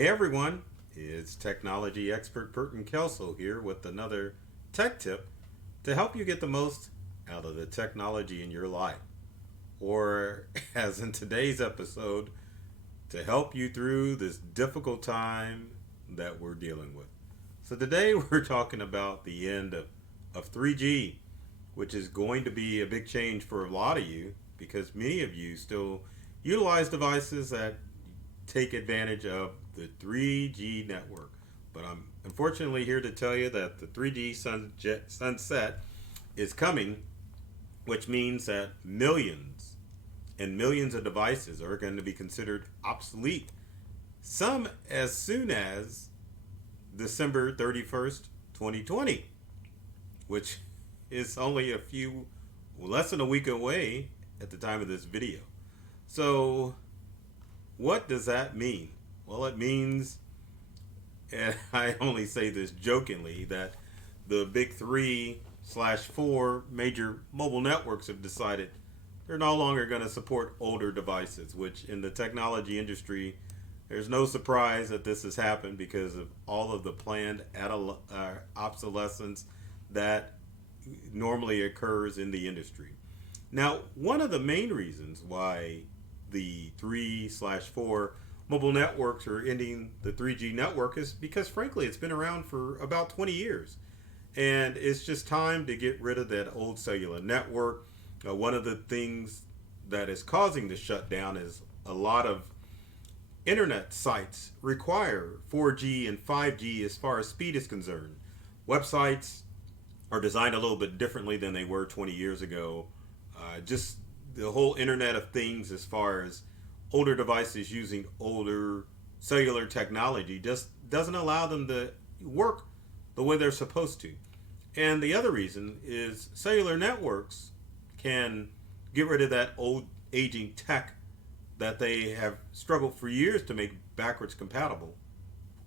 Hey everyone, it's technology expert Burton Kelso here with another tech tip to help you get the most out of the technology in your life. Or, as in today's episode, to help you through this difficult time that we're dealing with. So, today we're talking about the end of 3G, which is going to be a big change for a lot of you because many of you still utilize devices that take advantage of the 3G network. But I'm unfortunately here to tell you that the 3G sunset is coming, which means that millions and millions of devices are going to be considered obsolete. Some as soon as December 31st, 2020, which is only less than a week away at the time of this video. So, what does that mean? Well, it means, and I only say this jokingly, that the big 3/4 major mobile networks have decided they're no longer going to support older devices, which in the technology industry, there's no surprise that this has happened because of all of the planned obsolescence that normally occurs in the industry. Now, one of the main reasons why the 3/4 mobile networks are ending the 3G network is because, frankly, it's been around for about 20 years. And it's just time to get rid of that old cellular network. One of the things that is causing the shutdown is a lot of internet sites require 4G and 5G as far as speed is concerned. Websites are designed a little bit differently than they were 20 years ago. Just the whole Internet of Things, as far as older devices using older cellular technology, just doesn't allow them to work the way they're supposed to. And the other reason is cellular networks can get rid of that old aging tech that they have struggled for years to make backwards compatible.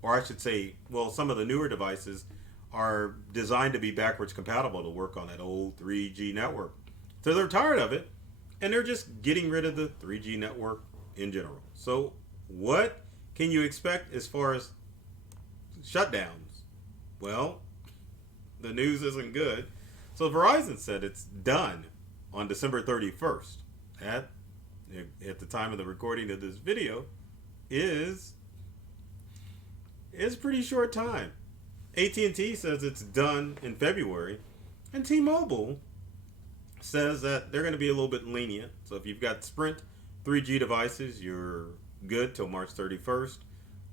Or I should say, well, some of the newer devices are designed to be backwards compatible to work on that old 3G network. So they're tired of it, and they're just getting rid of the 3G network in general. So what can you expect as far as shutdowns? Well, the news isn't good. So Verizon said it's done on December 31st. At the time of the recording of this video is pretty short time. AT&T says it's done in February, and T-Mobile says that they're going to be a little bit lenient. So if you've got Sprint 3G devices, you're good till March 31st.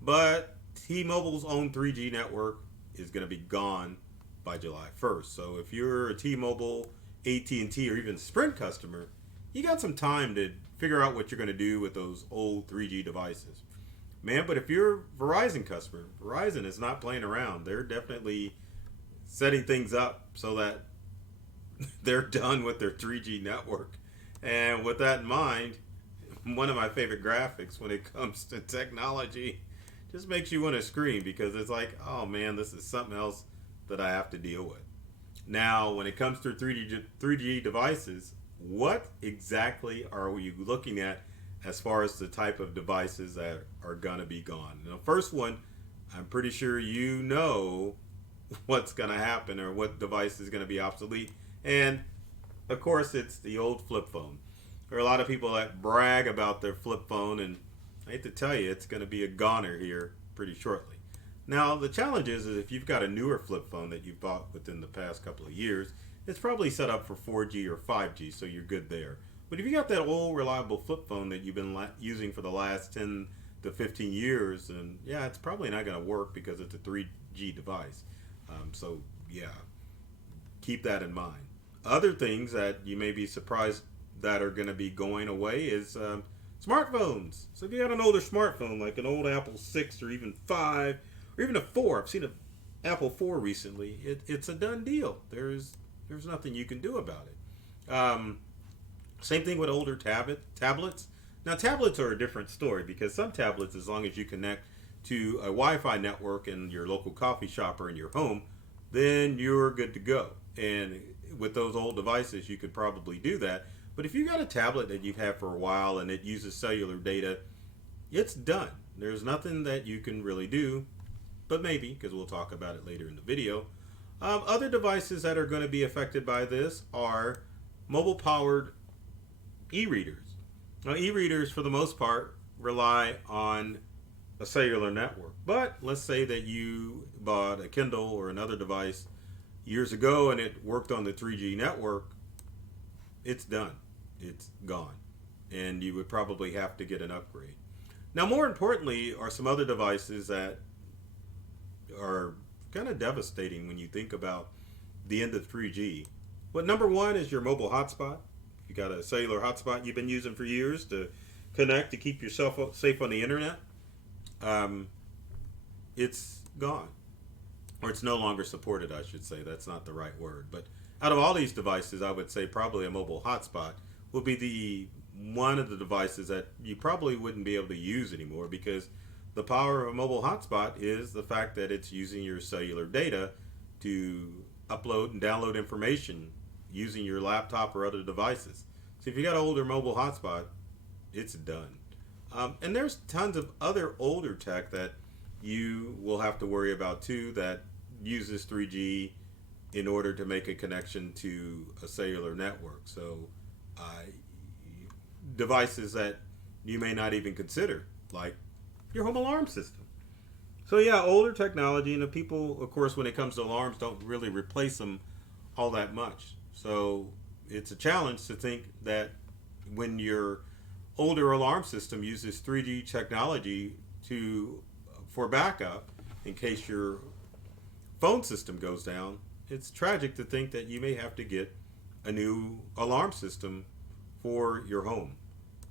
But T-Mobile's own 3G network is going to be gone by July 1st. So if you're a T-Mobile, AT&T, or even Sprint customer, you got some time to figure out what you're going to do with those old 3G devices. Man, but if you're a Verizon customer, Verizon is not playing around. They're definitely setting things up so that they're done with their 3G network. And with that in mind, one of my favorite graphics when it comes to technology just makes you want to scream because it's like, oh man, this is something else that I have to deal with. Now, when it comes to 3G devices, what exactly are you looking at as far as the type of devices that are going to be gone? Now, the first one, I'm pretty sure you know what's going to happen or what device is going to be obsolete. And of course, it's the old flip phone. There are a lot of people that brag about their flip phone, and I hate to tell you, it's going to be a goner here pretty shortly. Now, the challenge is if you've got a newer flip phone that you've bought within the past couple of years, it's probably set up for 4G or 5G, so you're good there. But if you got that old reliable flip phone that you've been using for the last 10 to 15 years, then yeah, it's probably not going to work because it's a 3G device. So yeah, keep that in mind. Other things that you may be surprised that are going to be going away is smartphones. So if you got an older smartphone, like an old Apple 6 or even 5 or even a 4, I've seen an Apple 4 recently, it's a done deal. There's nothing you can do about it. Same thing with older tablets. Now, tablets are a different story because some tablets, as long as you connect to a Wi-Fi network in your local coffee shop or in your home, then you're good to go. And with those old devices, you could probably do that. But if you got a tablet that you've had for a while and it uses cellular data, it's done. There's nothing that you can really do, but maybe, because we'll talk about it later in the video. Other devices that are going to be affected by this are mobile powered e-readers. Now, e-readers, for the most part, rely on a cellular network. But let's say that you bought a Kindle or another device years ago and it worked on the 3G network. It's done. It's gone. And you would probably have to get an upgrade. Now, more importantly, are some other devices that are kind of devastating when you think about the end of 3G. But number one is your mobile hotspot. You got a cellular hotspot you've been using for years to connect to keep yourself safe on the internet. It's gone, or it's no longer supported, I should say. That's not the right word. But out of all these devices, I would say probably a mobile hotspot will be the one of the devices that you probably wouldn't be able to use anymore, because the power of a mobile hotspot is the fact that it's using your cellular data to upload and download information using your laptop or other devices. So if you got an older mobile hotspot, it's done. And there's tons of other older tech that you will have to worry about too that uses 3G in order to make a connection to a cellular network. So devices that you may not even consider, like your home alarm system. So yeah, older technology, and the people, of course, when it comes to alarms, don't really replace them all that much. So it's a challenge to think that when your older alarm system uses 3G technology for backup in case your phone system goes down, it's tragic to think that you may have to get a new alarm system for your home.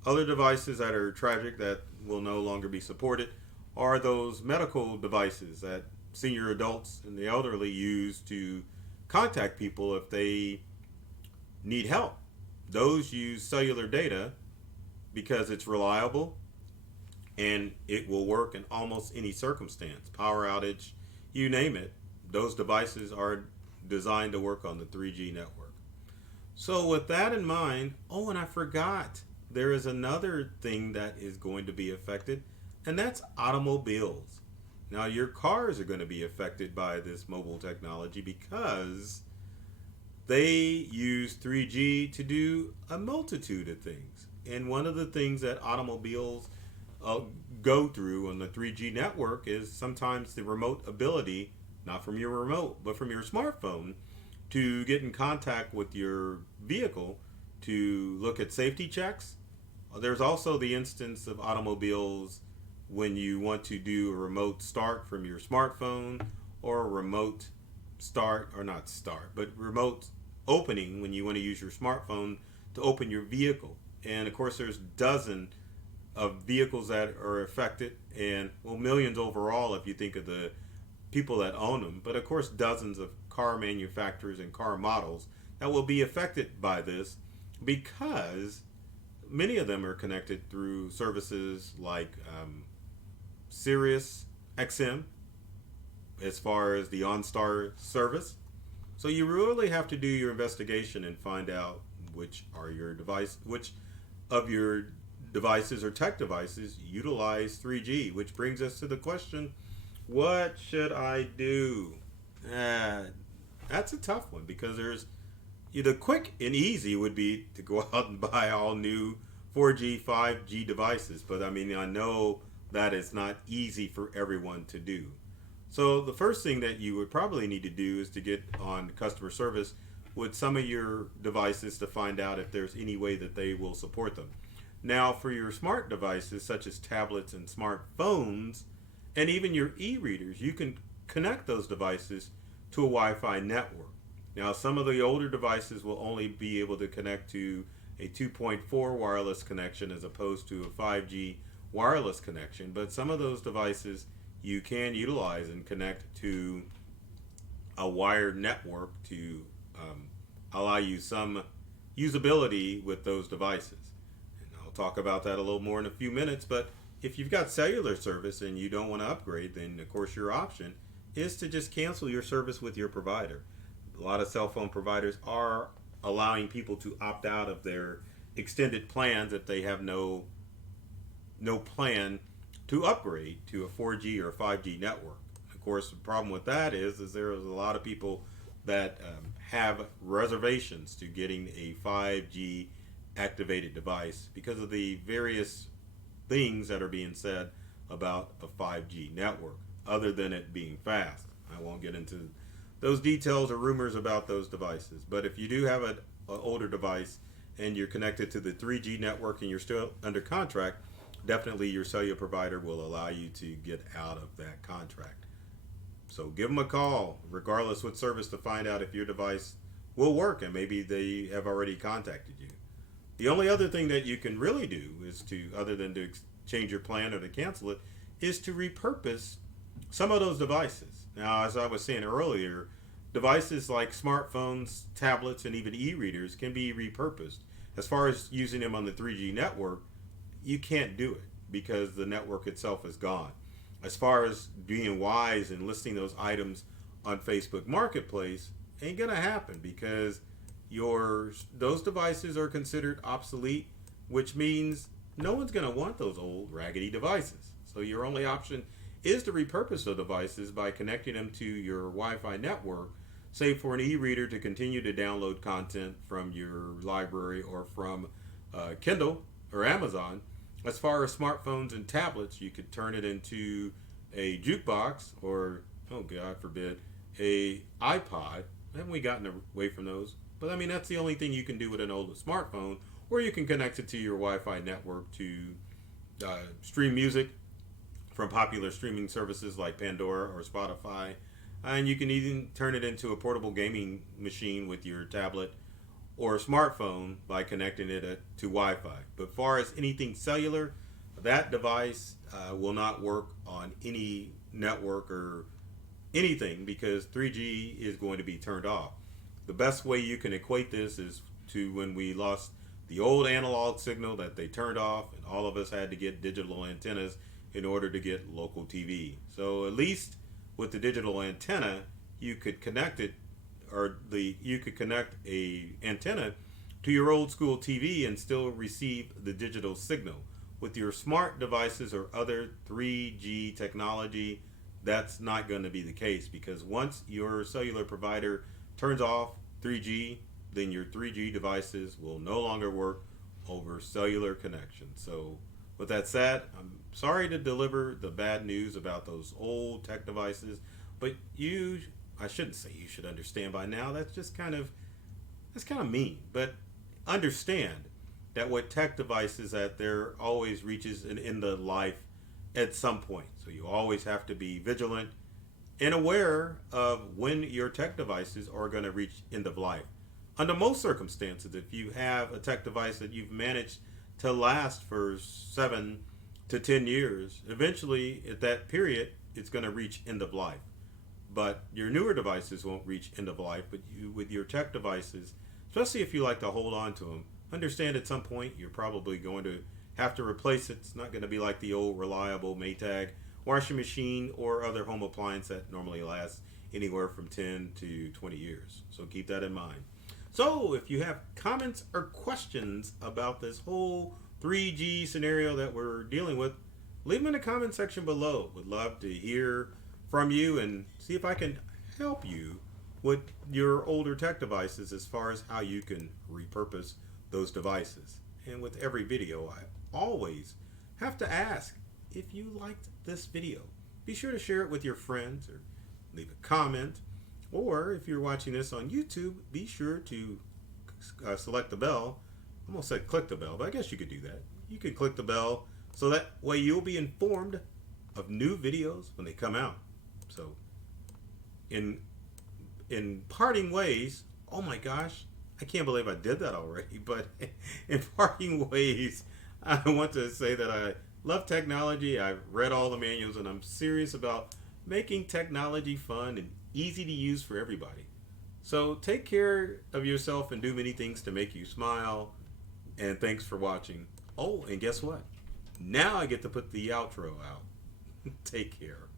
Other devices that are tragic that will no longer be supported are those medical devices that senior adults and the elderly use to contact people if they need help. Those use cellular data because it's reliable and it will work in almost any circumstance. Power outage, you name it, those devices are designed to work on the 3G network. So with that in mind, and I forgot, there is another thing that is going to be affected, and that's automobiles. Now, your cars are going to be affected by this mobile technology because they use 3G to do a multitude of things. And one of the things that automobiles go through on the 3G network is sometimes the remote ability, not from your remote, but from your smartphone, to get in contact with your vehicle to look at safety checks. There's also the instance of automobiles when you want to do a remote start from your smartphone, or a remote start, or not start, but remote opening when you want to use your smartphone to open your vehicle. And of course, there's dozens of vehicles that are affected, and millions overall if you think of the people that own them. But of course, dozens of car manufacturers and car models that will be affected by this, because many of them are connected through services like Sirius XM, as far as the OnStar service. So you really have to do your investigation and find out which of your devices or tech devices utilize 3G, which brings us to the question, what should I do? That's a tough one, because the quick and easy would be to go out and buy all new 4G, 5G devices. But I mean, I know that it's not easy for everyone to do. So the first thing that you would probably need to do is to get on customer service with some of your devices to find out if there's any way that they will support them. Now, for your smart devices, such as tablets and smartphones, and even your e-readers, you can connect those devices to a Wi-Fi network. Now, some of the older devices will only be able to connect to a 2.4 wireless connection as opposed to a 5G wireless connection, but some of those devices you can utilize and connect to a wired network to allow you some usability with those devices. And I'll talk about that a little more in a few minutes, but if you've got cellular service and you don't want to upgrade, then of course your option is to just cancel your service with your provider. A lot of cell phone providers are allowing people to opt out of their extended plans if they have no plan to upgrade to a 4G or 5G network. Of course, the problem with that is there is a lot of people that have reservations to getting a 5G activated device because of the various things that are being said about a 5G network, other than it being fast. I won't get into those details or rumors about those devices. But if you do have an older device and you're connected to the 3G network and you're still under contract, definitely your cellular provider will allow you to get out of that contract. So give them a call, regardless what service, to find out if your device will work, and maybe they have already contacted you. The only other thing that you can really do is to, other than to change your plan or to cancel it, is to repurpose some of those devices. Now, as I was saying earlier, devices like smartphones, tablets, and even e-readers can be repurposed. As far as using them on the 3G network, you can't do it because the network itself is gone. As far as being wise and listing those items on Facebook Marketplace, ain't gonna happen because those devices are considered obsolete, which means no one's gonna want those old raggedy devices. So your only option is to repurpose the devices by connecting them to your Wi-Fi network, say for an e-reader to continue to download content from your library or from Kindle or Amazon. As far as smartphones and tablets, you could turn it into a jukebox or, oh God forbid, a iPod. Haven't we gotten away from those? But I mean, that's the only thing you can do with an old smartphone, or you can connect it to your Wi-Fi network to stream music from popular streaming services like Pandora or Spotify. And you can even turn it into a portable gaming machine with your tablet or smartphone by connecting it to Wi-Fi. But as far as anything cellular, that device will not work on any network or anything because 3G is going to be turned off. The best way you can equate this is to when we lost the old analog signal that they turned off, and all of us had to get digital antennas in order to get local TV. So at least with the digital antenna, you could connect it, or you could connect a antenna to your old school TV and still receive the digital signal. With your smart devices or other 3G technology, that's not going to be the case, because once your cellular provider turns off 3G, then your 3G devices will no longer work over cellular connection. So with that said, I'm sorry to deliver the bad news about those old tech devices, but I shouldn't say you should understand by now. That's kind of mean. But understand that with tech devices, that there always reaches an end of life at some point. So you always have to be vigilant and aware of when your tech devices are going to reach end of life. Under most circumstances, if you have a tech device that you've managed to last for 7 to 10 years, eventually at that period, it's going to reach end of life. But your newer devices won't reach end of life, but with your tech devices, especially if you like to hold on to them, understand at some point you're probably going to have to replace it. It's not going to be like the old reliable Maytag washing machine or other home appliance that normally lasts anywhere from 10 to 20 years. So keep that in mind. So if you have comments or questions about this whole 3G scenario that we're dealing with, leave them in the comment section below. Would love to hear from you and see if I can help you with your older tech devices as far as how you can repurpose those devices. And with every video, I always have to ask, if you liked this video, be sure to share it with your friends or leave a comment. Or if you're watching this on YouTube, be sure to select the bell. I almost said click the bell, but I guess you could do that. You can click the bell so that way you'll be informed of new videos when they come out. So in parting ways, oh my gosh, I can't believe I did that already, but in parting ways, I want to say that I love technology. I've read all the manuals and I'm serious about making technology fun and easy to use for everybody. So take care of yourself and do many things to make you smile. And thanks for watching. Oh, and guess what? Now I get to put the outro out. Take care.